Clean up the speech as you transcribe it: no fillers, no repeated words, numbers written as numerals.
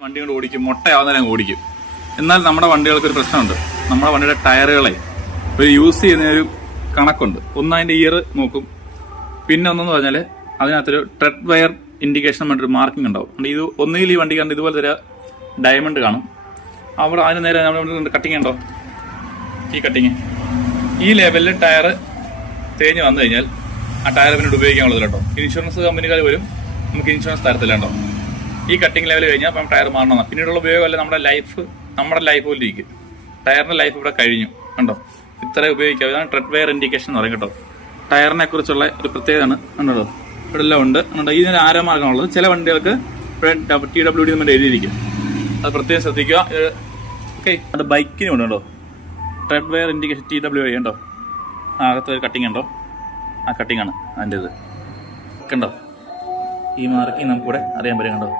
വണ്ടി കൊണ്ട് ഓടിക്കും, മുട്ടയാവുന്നതിനെ ഓടിക്കും. എന്നാൽ നമ്മുടെ വണ്ടികൾക്ക് ഒരു പ്രശ്നമുണ്ട്. നമ്മുടെ വണ്ടിയുടെ ടയറുകളെ ഒരു യൂസ് ചെയ്യുന്ന ഒരു കണക്കുണ്ട്. ഒന്ന് അതിന്റെ ഇയർ നോക്കും, പിന്നെ ഒന്നെന്ന് പറഞ്ഞാൽ അതിനകത്തൊരു ട്രെഡ് വയർ ഇൻഡിക്കേഷൻ വേണ്ടി ഒരു മാർക്കിംഗ് ഉണ്ടാവും. ഇത് ഒന്നുകിൽ ഈ വണ്ടി കണ്ട് ഇതുപോലത്തെ ഒരു ഡയമണ്ട് കാണും. അവിടെ അതിന് നേരെ നമ്മൾ കട്ടിങ് ഉണ്ടോ, ഈ കട്ടിങ് ഈ ലെവലിൽ ടയർ തേഞ്ഞ് വന്നു കഴിഞ്ഞാൽ ആ ടയർ പിന്നീട് ഉപയോഗിക്കാൻ ഉള്ളത് കേട്ടോ. ഇൻഷുറൻസ് കമ്പനിക്കാർ വരും, നമുക്ക് ഇൻഷുറൻസ് തരത്തില്ല കേട്ടോ. ഈ കട്ടിങ് ലെവൽ കഴിഞ്ഞാൽ അപ്പം ടയർ മാറണം. പിന്നീടുള്ള ഉപയോഗമല്ല, നമ്മുടെ ലൈഫ് പോലെ ഇരിക്കും. ടയറിന്റെ ലൈഫ് ഇവിടെ കഴിഞ്ഞു കണ്ടോ. ഇത്ര ഉപയോഗിക്കാം. ഇതാണ് ട്രെഡ് വെയർ ഇൻഡിക്കേഷൻ എന്ന് പറയും കേട്ടോ. ടയറിനെ കുറിച്ചുള്ള ഒരു പ്രത്യേകതയാണ് കണ്ടോ. ഇവിടെ എല്ലാം ഉണ്ട് കണ്ടോ. ഇതിന് ആരമാർഗമുള്ളത്. ചില വണ്ടികൾക്ക് ഇവിടെ TWD എന്ന് എഴുതിയിരിക്കും, അത് പ്രത്യേകം ശ്രദ്ധിക്കുക. ഓക്കെ, അത് ബൈക്കിനും ഉണ്ട് കേട്ടോ. ട്രെഡ് വെയർ ഇൻഡിക്കേഷൻ TWD ഉണ്ടോ. അകത്ത് ഒരു കട്ടിങ് ഉണ്ടോ, ആ കട്ടിങ് ആണ് അതിൻ്റെ ഇത് കണ്ടോ. ഈ മാർക്കിങ് നമുക്കിവിടെ അറിയാൻ പറ്റും കണ്ടോ.